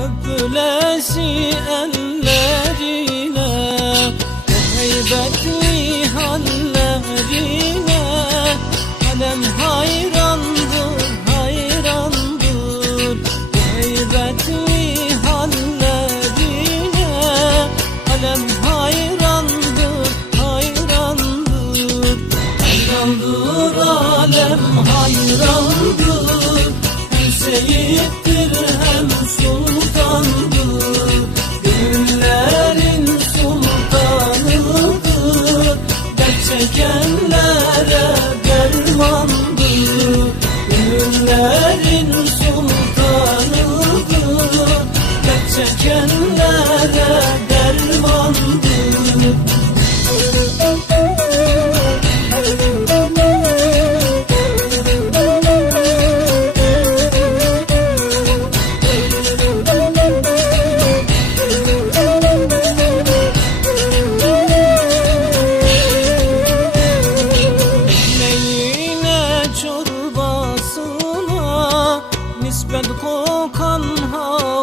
Öpülesi ellerine. Heybetli Alem hayrandır, hayrandır. Heybetli hallerine? Alem hayrandır, hayrandır. Hayrandır alem hayrandır. Hem seyittir hem sultandır. Gönüllerin sultanıdır. Dert çekenlere dermandır Nispet kokan havasına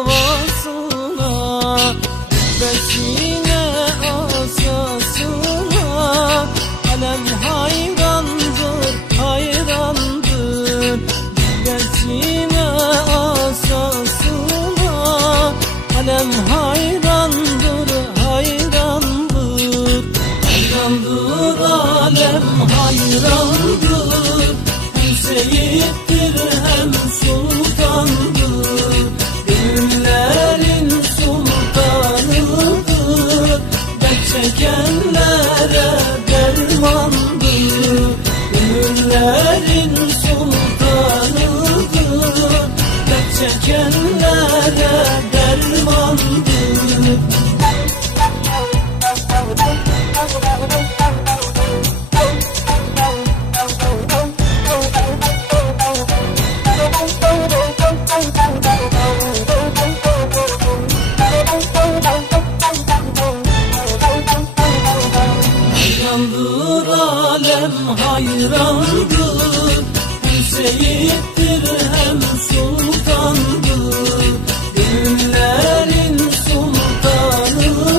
Besine asasına Alem hayrandır, hayrandır. Besine asasına Alem hayrandır, hayrandır. Hayrandır alem hayrandır. Hem seyittir hem sultandır çekenlere dermandır Hayrandır alem hayrandır. Seyittir hem sultandır Dillerin sultanıdır.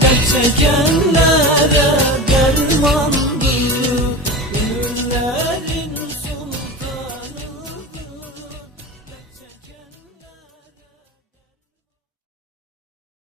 Dert çekenlere dermandır Dillerin